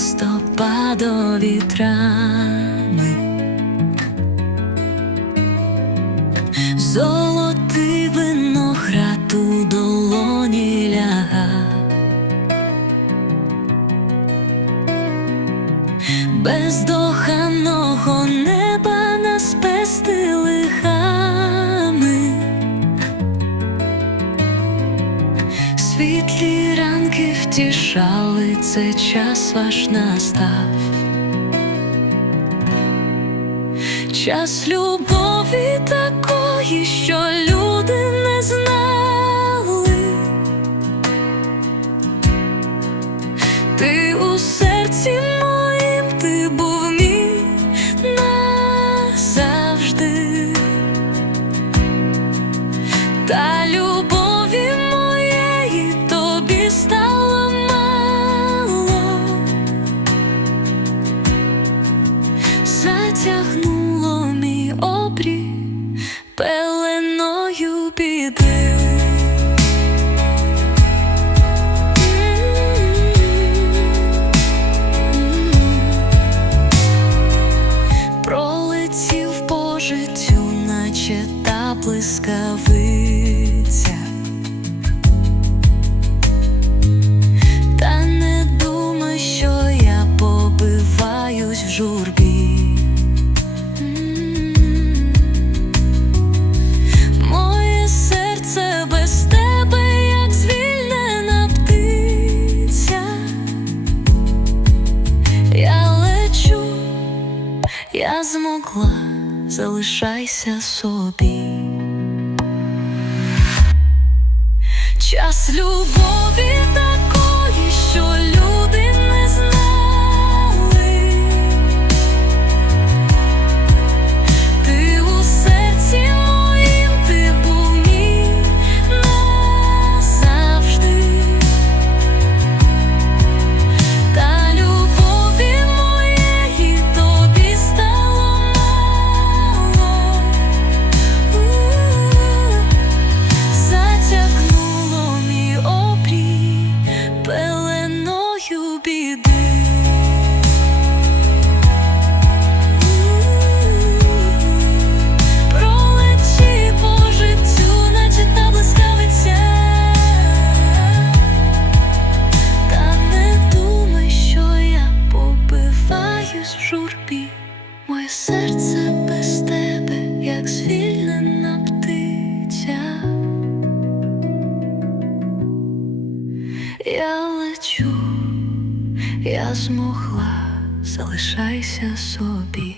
листопадо вітрами, золотий виноград у долоні ляга, бездоханого неба Світлі ранки втішали, це час ваш настав. Час любові такої, що люди змогла, залишайся собі. Час любові такої, що люди біди. Пролечи життю, наче та блискавиця. Та не думай, що я побиваюсь в журбі. Моє серце без тебе, як звільнена птиця я змогла залишайся собі.